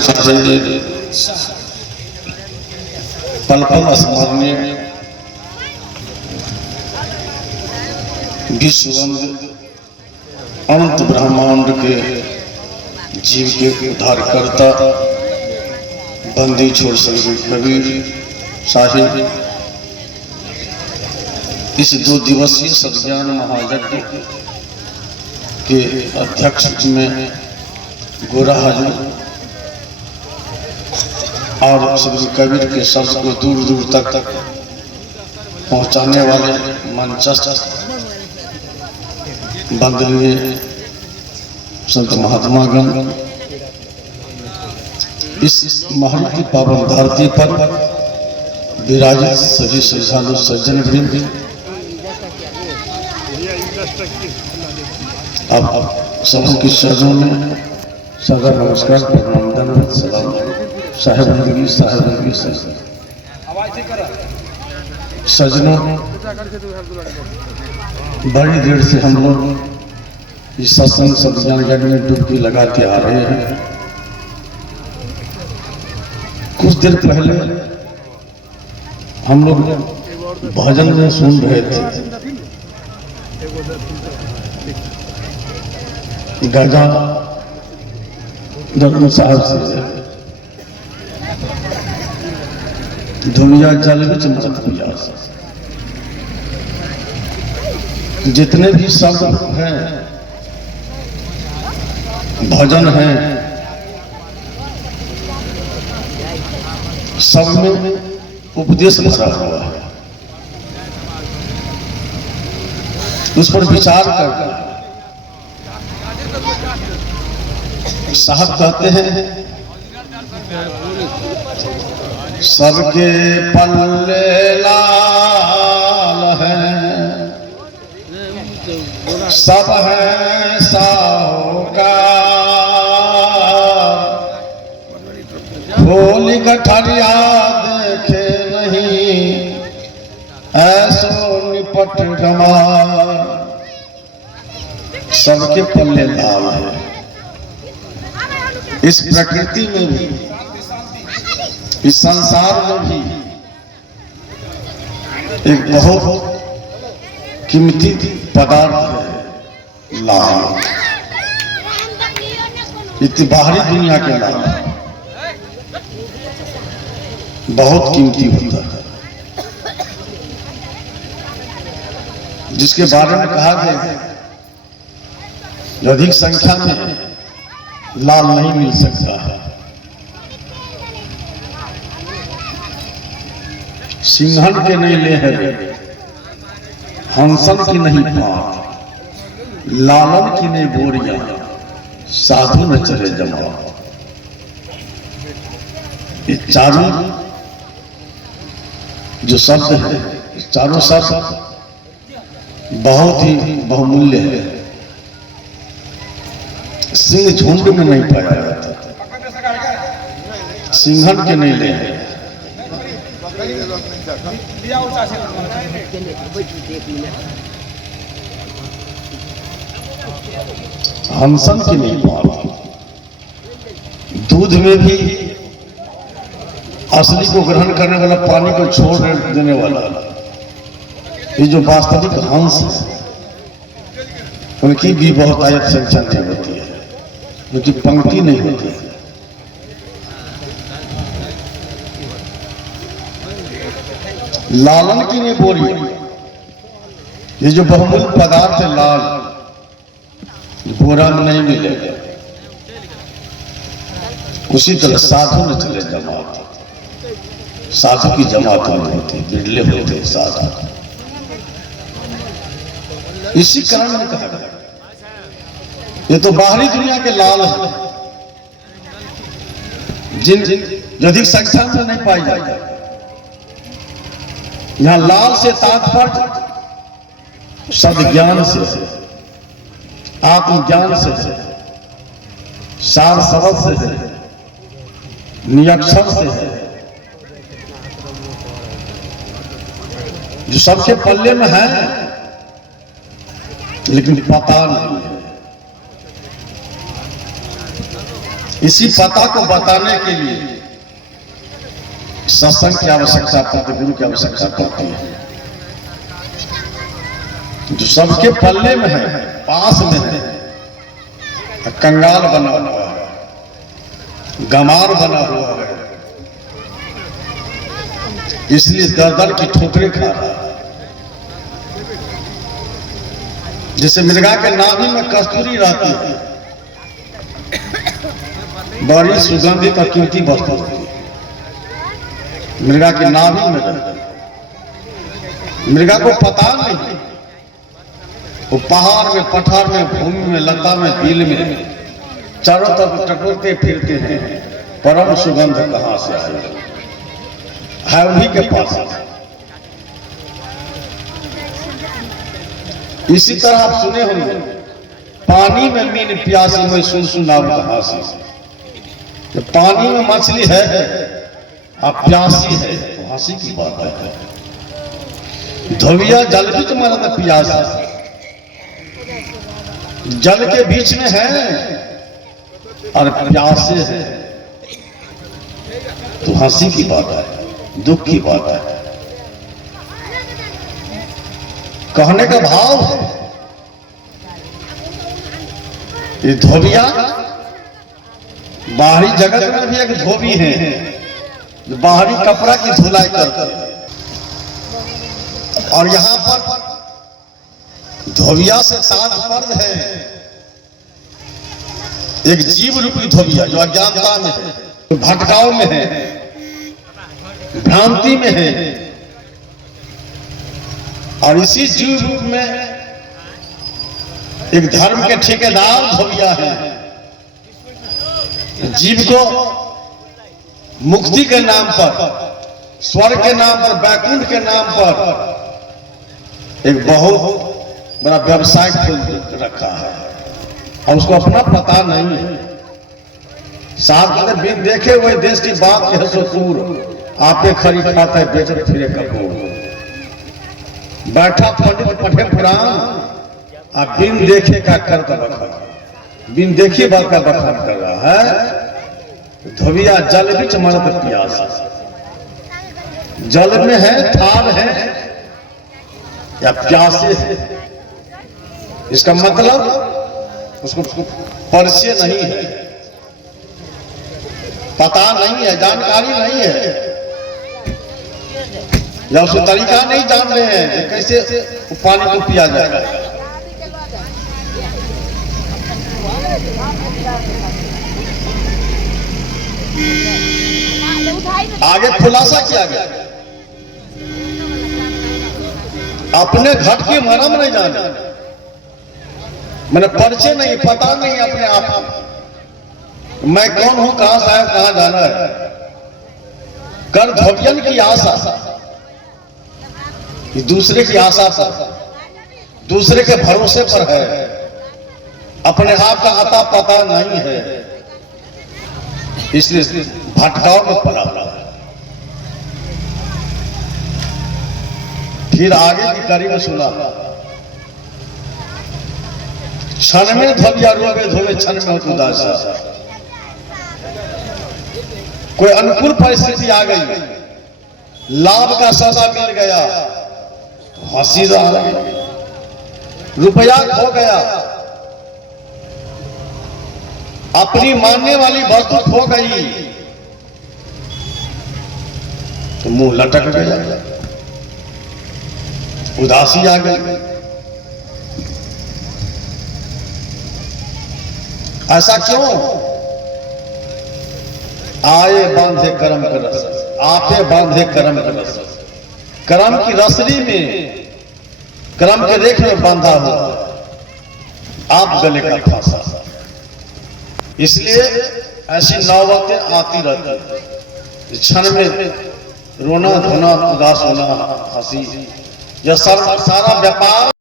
सारे पल पल स्मरणीय विश्व अनंत ब्रह्मांड के जीव के उद्धारकर्ता बंदी छोड़ सके कबीर साहिब इस 2 दिवसीय सज्ञान महायज्ञ के अध्यक्ष में गोरा हजूर और श्री कबीर के शब्द को दूर दूर तक पहुंचाने वाले मंचस्थ वंदनीय संत महात्मागण इस महल की पावन धरती पर विराजित सभी श्रद्धालु सज्जन वृंद अब सबों की शरणों में सदा नमस्कार प्रणाम धन्यवाद सलाम साहेब सज्जनों, बड़ी देर से हम लोग इस सत्संग सज्ञान यज्ञ में डुबकी लगाते आ रहे हैं। कुछ देर पहले हम लोग भजन में सुन रहे थे गजा धर्म साहब से दुनिया जल विच मत पियास। जितने भी शब्द हैं भजन हैं सब में उपदेश भरा हुआ है। उस पर विचार करके साहब कहते हैं सबके पल्ले लाल हैं, सब है साहूकार, खोली गठरिया देखे नहीं ऐसो निपट गमार। सबके पल्ले लाल है। इस प्रकृति में भी इस संसार में भी एक बहुत कीमती पदार्थ है लाल। इतनी बाहरी दुनिया के लाल बहुत कीमती होता है, जिसके बारे में कहा गया है अधिक संख्या में लाल नहीं मिल सकता है। सिंहन के नहीं ले है, हंसन की नहीं पात, लालन की नहीं बोरिया, साधु न चले जमा। ये चारों जो शब्द है, चारों शब्द बहुत ही बहुमूल्य है। सिंह झुंड में नहीं पाया जाता, सिंहन के नहीं ले है। हंसन की नहीं पाता। दूध में भी असली को ग्रहण करने वाला, पानी को छोड़ देने वाला, ये जो वास्तविक हंस है उनकी भी बहुत आयत संख्या नहीं होती है, क्योंकि पंक्ति नहीं होती है। लालन की नहीं बोरी, ये जो बहुमूल्य पदार्थ है लाल, बोरा में नहीं मिलेगा। उसी तरह साधु न चले जमात, साधु की जमात नहीं होती, बिरले होते साधु। इसी कारण में कहा गया ये तो बाहरी दुनिया के लाल है, जिन अधिक संख्या में नहीं पाई जाती। यहां लाल से तात्पर्य सद्ज्ञान से, आत्मज्ञान से, सार सबद से, नियक्षर से, जो सबके पल्ले में है लेकिन पता नहीं है। इसी पता को बताने के लिए सत्संग की आवश्यकता पड़ती है, गुरु की आवश्यकता पड़ती है। जो सबके पल्ले में है, पास में है, कंगाल बना हुआ है, गमार बना हुआ है, इसलिए दर दर की ठोकरें खा रहा है। जैसे मृगा के नाभि में कस्तूरी रहती है, बड़ी सुगंधित और कीमती वस्तु होती है, मृगा की नाभि में रहती है। मृगा को पता नहीं, वो पहाड़ में, पठार में, भूमि में, लता में, बिल में चारों तरफ टटोलते फिरते हैं, परम सुगंध कहां से है उन्हीं के पास। इसी तरह आप सुने होंगे, पानी में मीन प्यासी में सुन सुनाओ हासी। तो पानी में मछली है, आप प्यासी है, तो हंसी की बात है। धोबिया जल बीच मरद प्यासा, जल के बीच में है और प्यासे है, तो हंसी की बात है, दुख की बात है। कहने का भाव है, ये धोबिया बाहरी जगत में भी एक धोबी है जो बाहरी कपड़ा की धुलाई करते हैं, और यहां पर धोबिया से तात्पर्य है एक जीव रूपी धोबिया जो अज्ञानता में है, जो भटकाव में है, भ्रांति में है। और इसी जीव रूप में एक धर्म के ठेकेदार धोबिया है, जीव को मुक्ति के नाम पर, स्वर्ग के नाम पर, वैकुंठ के नाम पर एक बहुत बड़ा व्यवसाय खोल रखा है, और उसको अपना पता नहीं है। साथ में बिन देखे हुए देश की बात है ससुर, आपे खरी खाता है बेचत फिरे कपूर। बैठा पंडित पढ़े पुराण, आप बिन देखे का करता बखान, बिन देखी बात का बखान कर रहा है। धोबिया जल बीच मरत प्यास, जल में है, ठार है या प्यासे है, इसका मतलब उसको परिचय नहीं है, पता नहीं है, जानकारी नहीं है, या उसको तरीका नहीं जान रहे हैं कि कैसे पानी को पिया जाएगा। आगे खुलासा किया गया, अपने घट की मरम नहीं जाने, मैंने परिचय नहीं, पता नहीं अपने आप को, मैं कौन हूं, कहां से आया, कहां जाना है। कर धोबियन की आशा, दूसरे की आशा पर, दूसरे के भरोसे पर है, अपने आप का अता पता नहीं है, इसलिए भटकाव में पड़ा हुआ है। फिर आगे की कड़ी में सुना, क्षण में धोबिया रोवे धोवे, क्षण में उदासा। कोई अनुकूल परिस्थिति आ गई, लाभ का सौदा मिल गया, हंसी रहा, रुपया खो गया, अपनी मानने वाली वस्तु खो गई, तो मुंह लटक गया, उदासी आ गई। ऐसा क्यों? आए बांधे कर्म का रस, आपे बांधे कर्म का रस, कर्म की रसरी में, कर्म के रेख में बांधा हुआ, आप गले का फांसा। इसलिए ऐसी नौबतें आती रहती है, क्षण में रोना धोना, उदास होना, हंसी, यह सारा व्यापार